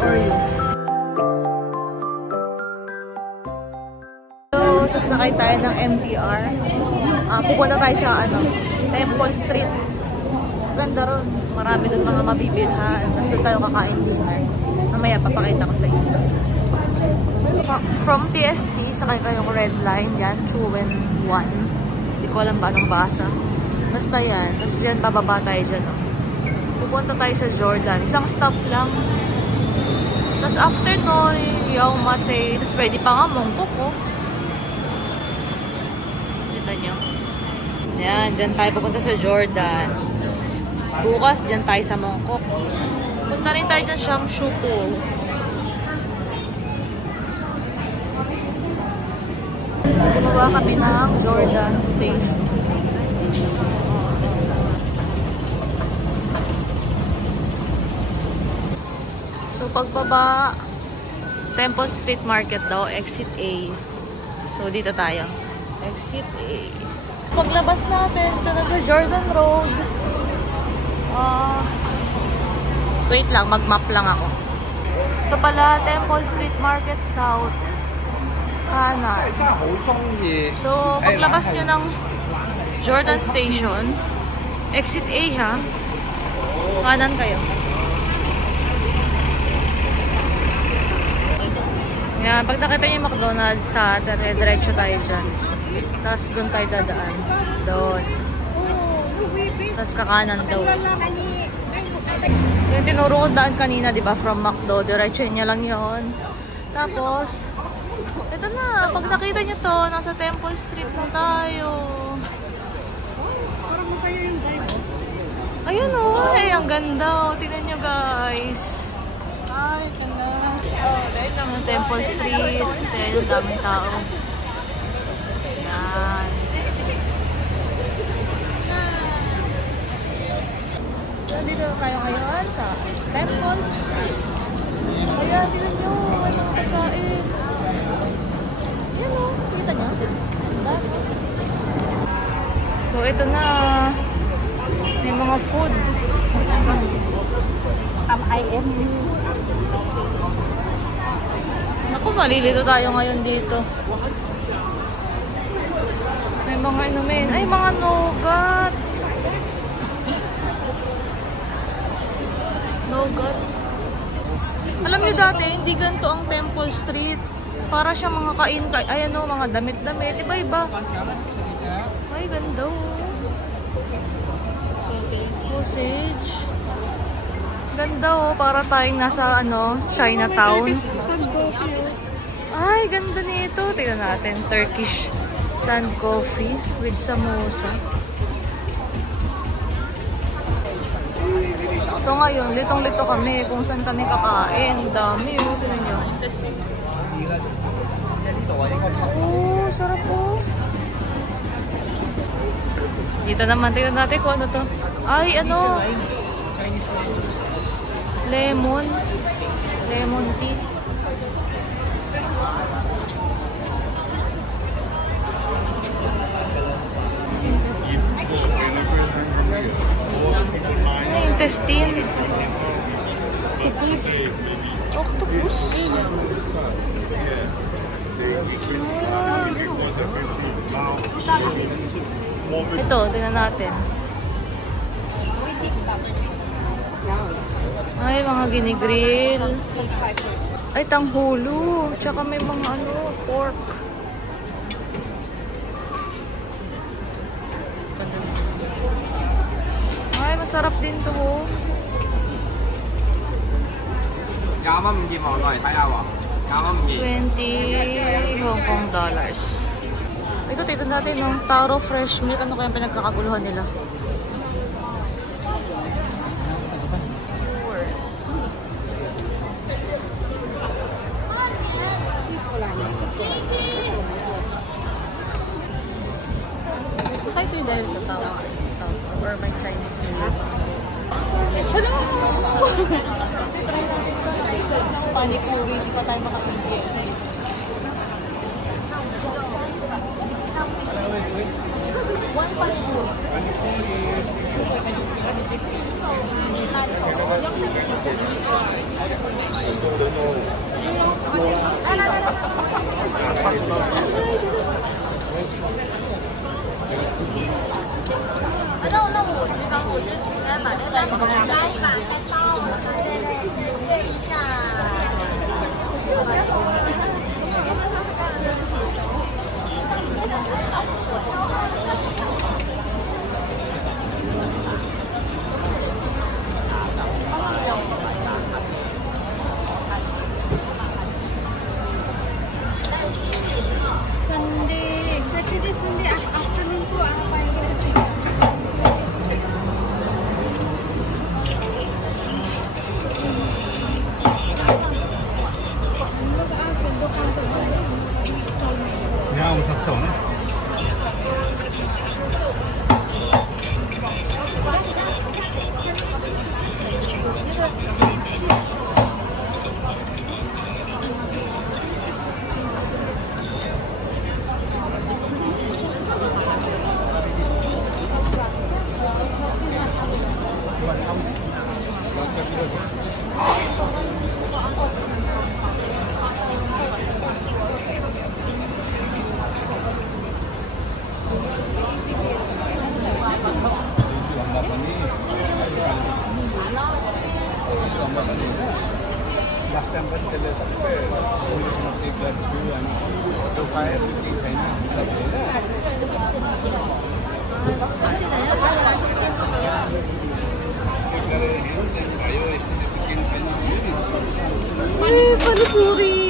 or you. So, sasakay tayo ng MTR. Pupunta tayo sa Temple Street. Ganda ron. Marami doon mga mabibilhan. Tapos doon tayo kakain dinner. Mamaya papakita ko sa inyo. From TST, sakay kayong Red Line. Yan, Chuwen 1. Hindi ko alam ba anong basa. Basta yan. Tapos yan, bababa tayo dyan. Oh. Pupunta tayo sa Jordan. Isang stop lang. Tapos after no, Yau Ma Tei. Tapos pwede pa nga Mongkok, oh. Kita nyo. Yan, dyan tayo pupunta sa Jordan. Bukas, dyan tayo sa Mongkok. Punta rin tayo dyan Shamshuku. Gumawa kami ng Jordan Station. So, pagbaba, Temple Street Market daw, exit A. So, dito tayo. Exit A. Paglabas natin, ito na sa Jordan Road. Wait lang, mag-map lang ako. Ito pala, Temple Street Market South. Kanan. So, paglabas nyo ng Jordan Station, exit A ha. Kanan kayo. Yan, pag nakita nyo yung McDonald's sa diretso tayo dyan. Tapos doon tayo dadaan. Doon. Tapos kakanan daw. Yung tinuro ko daan kanina, diba? From McDo. Diretso nyo lang yun. Tapos, ito na. Pag nakita nyo to, nasa Temple Street na tayo. Parang masaya yung drive. Ayun o. Ay, ang ganda o. Tignan nyo guys. Ay, ito na. Dahil lang ng Temple Street. Dahil ang daming tao. Yan. Nandito tayo ngayon sa Temple Street. Ayan, tignan nyo. Anong pagkain. Ayan o. Kita nyo? So, ito na. May mga food. I am you. Naku, malilito tayo ngayon dito. May mga inumin. Ay, mga nougat. Nougat. Alam niyo dati, hindi ganito ang Temple Street. Para siya mga kain. Ayan o, mga damit-damit. Iba-iba. Ay, ganda o. Sausage. Ganda o. Para tayong nasa, Chinatown. Ay, ganda nito. Tignan natin. Turkish sand coffee with samosa. So ngayon, litong-lito kami kung saan kami kakain. Dami o. Tignan nyo. Oh, sarap po. Dito naman, tignan natin kung ano to. Ay, lemon. Lemon tea. Ay, intestine. Octopus. Octopus. Ito, tingnan natin. Ay, mga ginigrill. Ay, tanghulo. Tsaka may mga pork. Ay, masarap din to. 20 Hong Kong dollars. Ito, tignan natin, Taro fresh milk. Ano kaya pinagkakaguluhan nila? Baka ito yung dahil sa South or may Chinese food. Hello! Panipuri, hindi pa tayo makapagpili. One panipuri. Saturday, Sunday afternoon po ako paling kita. Ja, om sånn sånn. Last time but चले सकते पुलिस से घर शुरू आने तो फायर की छैन सब Ay, panipuri!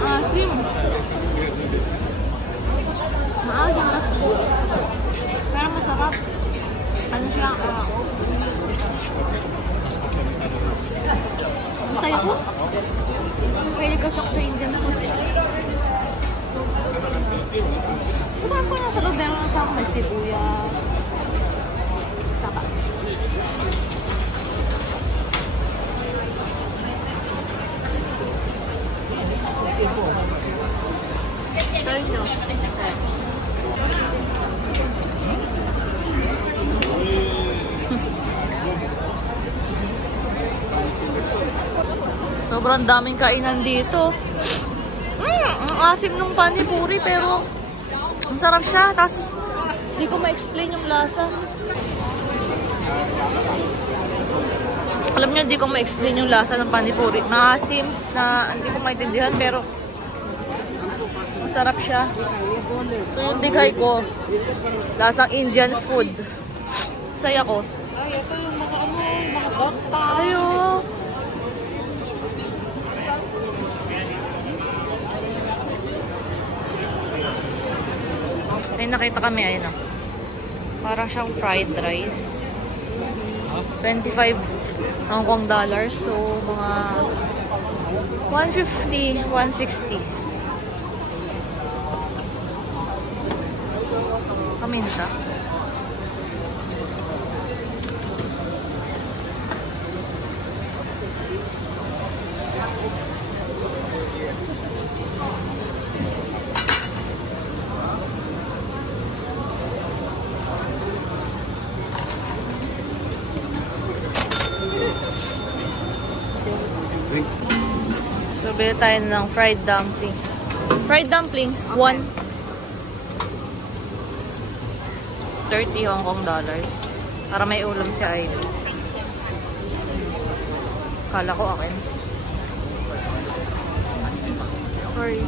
Asim. Maasim na po. Pero masarap. Ano siya? Masaya ko. Pwede kasok sa Indian food. Kumain ko na sa loob. Meron na sa may sibuyas. Saka. Try nyo. Sobrang daming kainan dito. Ang asim nung panipuri pero ang sarap siya. Tapos hindi ko ma-explain yung lasa. Alam nyo, hindi ko ma-explain yung lasa ng panipuri. Maasim na hindi ko maintindihan pero masarap siya. So yung dighay ko, lasang Indian food. Saya ko. Ay, ito yung mga mga bata. Ayo. Ay, nakita kami, ayun o. Parang siyang fried rice. 25 Hong Kong dollars. So, mga 150, 160. Paminta. So, bili tayo ng fried dumpling. Fried dumplings, okay. 30 Hong Kong dollars. Para may ulam si Ivy. Kala ko akin. Sorry.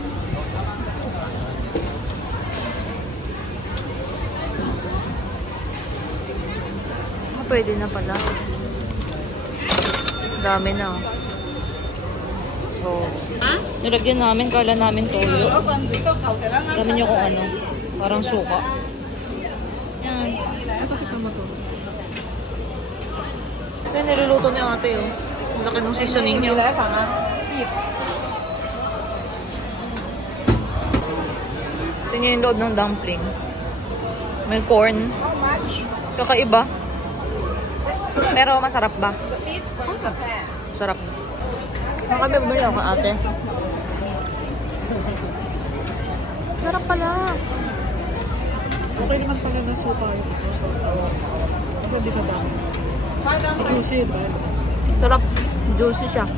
Pwede na pala. Dami na. So, nilagyan namin, kala namin toyo. Kami nyo kung ano. Parang suka. Yan. Ito kita mo to. Yan, niluluto niya ate yun. Ang laki ng seasoning niyo. Ito niya yung loob ng dumpling. May corn. Kakaiba. Pero masarap ba? Sarap. Ang kami bumili ako ate. Sarap pala. Okay naman pala na sopa. Kasi di ka dami. Juicy ba? Sarap. Juicy siya.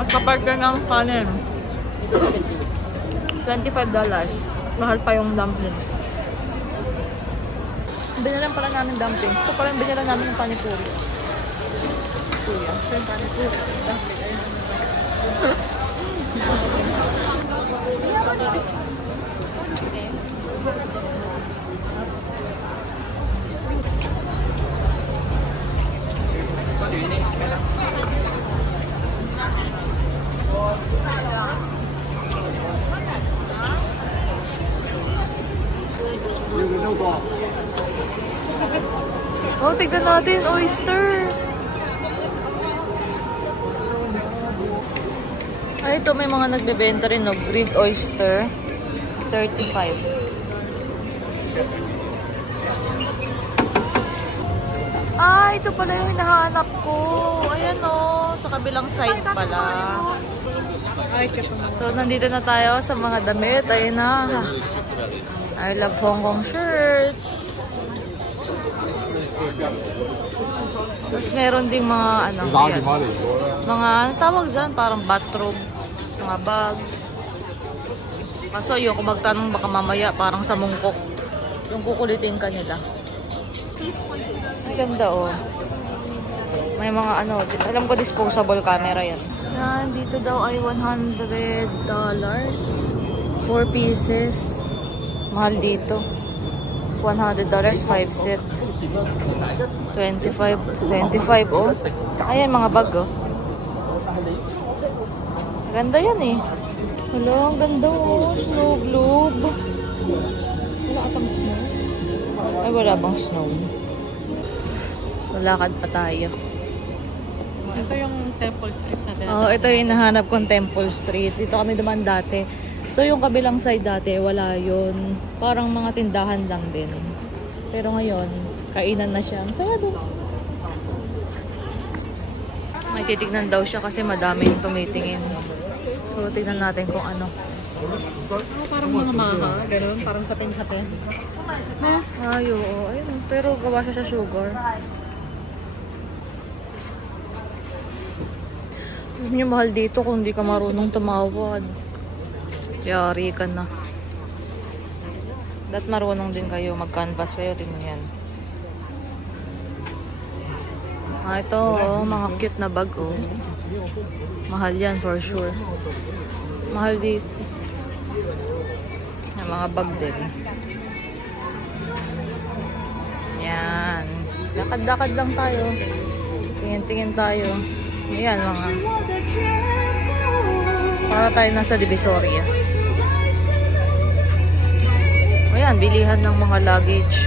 Mas kapag ng kanin. $25. Mahal pa yung dumpling. Binalan pala namin dumplings. Ito pala yung binalan namin ng panipuri. Kuya. Ito yung panipuri. Dumpling. Ayun oh, tignan natin, oyster. Ay, ito may mga nagbebenta rin, no? Grilled oyster. 35. Ah, ito pala yung hinahanap ko. Ayan, oh. Sa kabilang side pala. So, nandito na tayo sa mga damit. Ayun na. I love Hong Kong shirts. Tapos meron ding mga ano, yan. Mga ano tawag dyan, parang bathrobe, mga bag. Kaso yung kung magtanong baka mamaya parang sa mungkok yung kukulitin ka nila. Ang ganda oh. May mga ano, alam ko disposable camera yan. Yan, dito daw ay $100. 4 pieces. Mahal dito. $100, 5 set. 25 oh. Ayan mga bag oh. Ganda yan eh. Wala, ang ganda oh. Snow globe. Wala ka pang snow? Ay, wala bang snow? Malakad pa tayo. Ito yung Temple Street natin. Oo, ito yung nahanap kong Temple Street. Dito kami duman dati. So, yung kabilang side dati, wala yun. Parang mga tindahan lang din. Pero ngayon, kainan na siya. Ang saya din. May titignan daw siya kasi madaming tumitingin. So, tignan natin kung ano. Oh, parang mga maha. Ganun, parang sapin-sapin. Ay, oo. Ayun. Pero gawa siya sa sugar. Alam niyo, mahal dito kung hindi ka marunong tumawad. Yari ka na. Dat marunong din kayo. Mag-canvas kayo. Tingnan yan. Ah, ito oh. Mga cute na bag oh. Mahal yan for sure. Mahal dito. Yung mga bag din. Yan. Lakad-lakad lang tayo. Tingin-tingin tayo. Ayan mga. Para tayo nasa Divisoria. Ayan, bilihan ng mga luggage.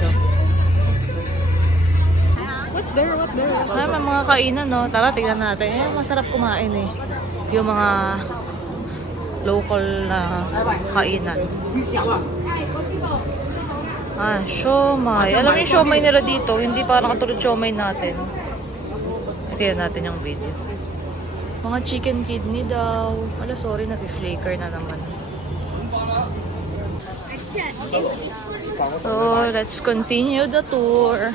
What there? What there? Ay, may mga kainan, no? Tara, tignan natin. Eh, masarap kumain eh. Yung mga local na kainan. Ah, siomay. Alam niyo yung siomay nila dito, hindi parang katulad siomay natin. Tignan natin yung video. Mga chicken kidney daw. Ala, sorry, nag-flaker na naman. So, let's continue the tour.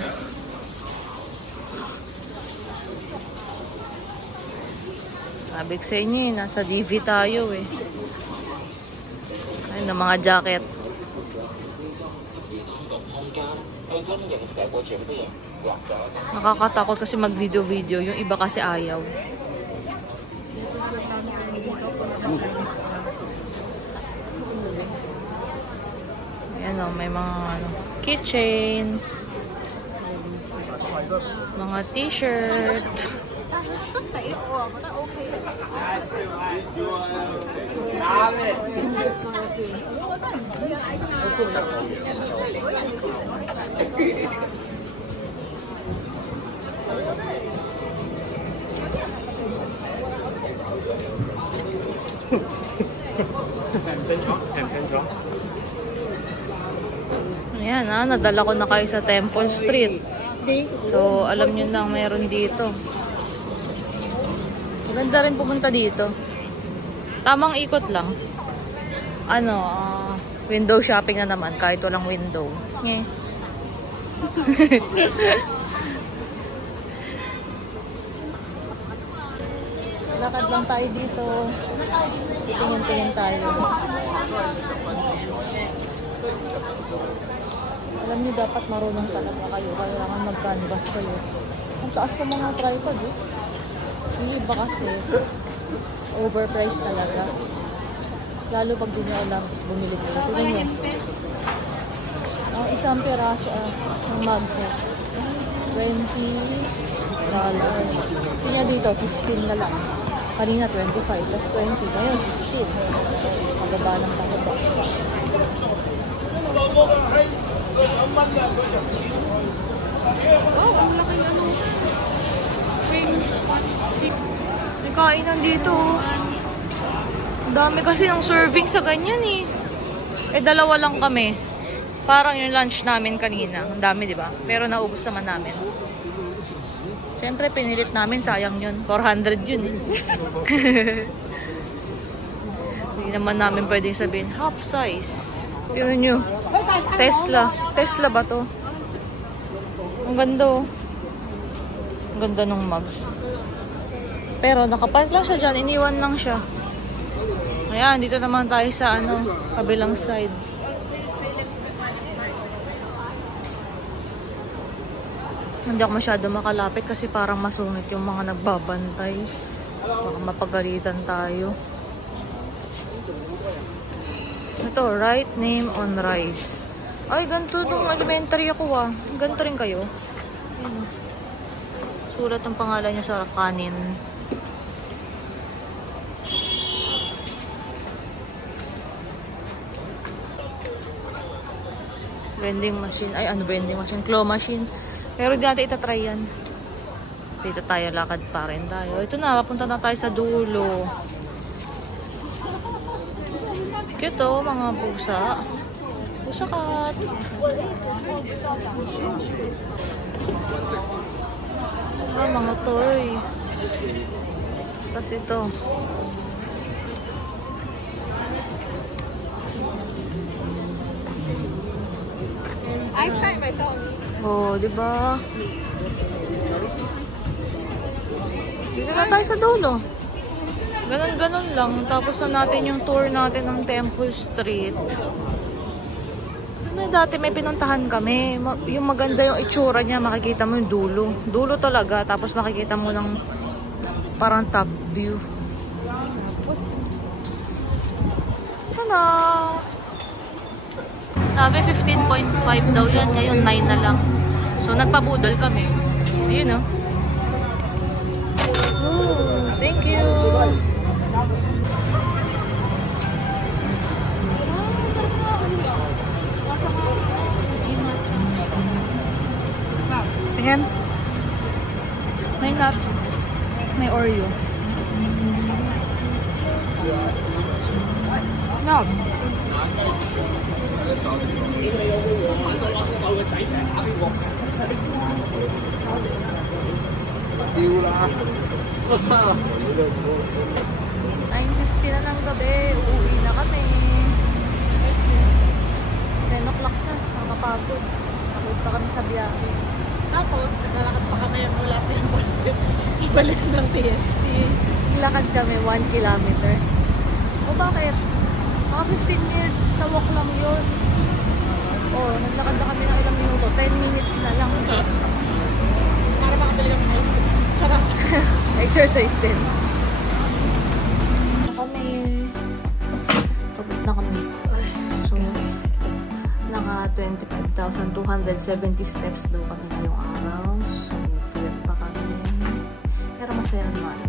Sabi ko sa inyo eh, nasa DV tayo eh. Ayun na mga jacket. Nakakatakot kasi mag-video-video. Yung iba kasi ayaw. Ayan o, may mga ano, keychain. Mga t-shirt. Ayan nadala ko na kayo sa Temple Street. So, alam nyo na meron dito. Maganda rin pumunta dito. Tamang ikot lang. Window shopping na naman kahit walang window. Yeah. Lakad lang tayo dito. Tingin-tingin tayo. Alam niyo, dapat marunong talaga kayo. Kailangan mag-canvas kayo. Ang taas ng mga tripod eh. Yung iba kasi, overpriced talaga. Lalo pag di nyo alam, tapos bumili kayo. Tignan nyo. Ang isang piraso ng magnet. $20. Tingnan dito, 15 na lang. Kanina 25, plus 20. Ngayon, 15. Pagaba ng pagaba. Oh, ang laki May kainan dito. Ang dami kasi ng serving sa ganyan eh. Dalawa lang kami. Parang yung lunch namin kanina. Ang dami, di ba? Pero naubos naman namin. Siyempre, pinilit namin. Sayang yun. 400 yun eh. Hindi naman namin pwedeng sabihin, half size. Tignan nyo. Tesla. Tesla ba to? Ang ganda oh. Ang ganda ng mugs. Pero nakapark lang siya dyan. Iniwan lang siya. Ayan, dito naman tayo sa kabilang side. Hindi ako masyado makalapit kasi parang masungit yung mga nagbabantay. Baka mapagalitan tayo. Ito, right name on rice. Ay, ganito nung elementary ako ah. Ganito rin kayo. Ayan. Sulat ang pangalan nyo sa kanin. Vending machine. Ay, vending machine? Claw machine. Pero di natin itatry yan. Dito tayo, lakad pa rin tayo. Ito na, papunta na tayo sa dulo. Cute oh, mga pusa. Pusa cat. Mga toy. Tapos ito. I try myself. Oh, di ba? Dito na tayo sa dulo. Ganon-ganon lang. Tapos na natin yung tour natin ng Temple Street. Dati may pinuntahan kami. Yung maganda yung itsura niya, makikita mo yung dulo. Dulo talaga. Tapos makikita mo ng parang top view. Tada! Sabi 15.5 daw yan. Ngayon 9 na lang. So nagpabudol kami. Ayun oh. Ooh, thank you! Tingnan. May nuts. May Oreo. No. What's up? 9:50 na ng gabi. Uuwi na kami. 10 o'clock na. Nakapagod. Nakapagod pa kami sa biyahe. Tapos, naglalakad pa kami mula Temple Street. Ibalik ng TST. Lakad kami 1 kilometer. O bakit? Mga 15 minutes na walk lang yun. O, naglakad na kami ng ilang minuto. 10 minutes na lang. Para makabili kami ng ice cream. Sarap. Exercise din. Kami. Pagod na kami. So, naka 25,270 steps daw kami ngayong araw. So, puyat pa kami. Pero masaya naman.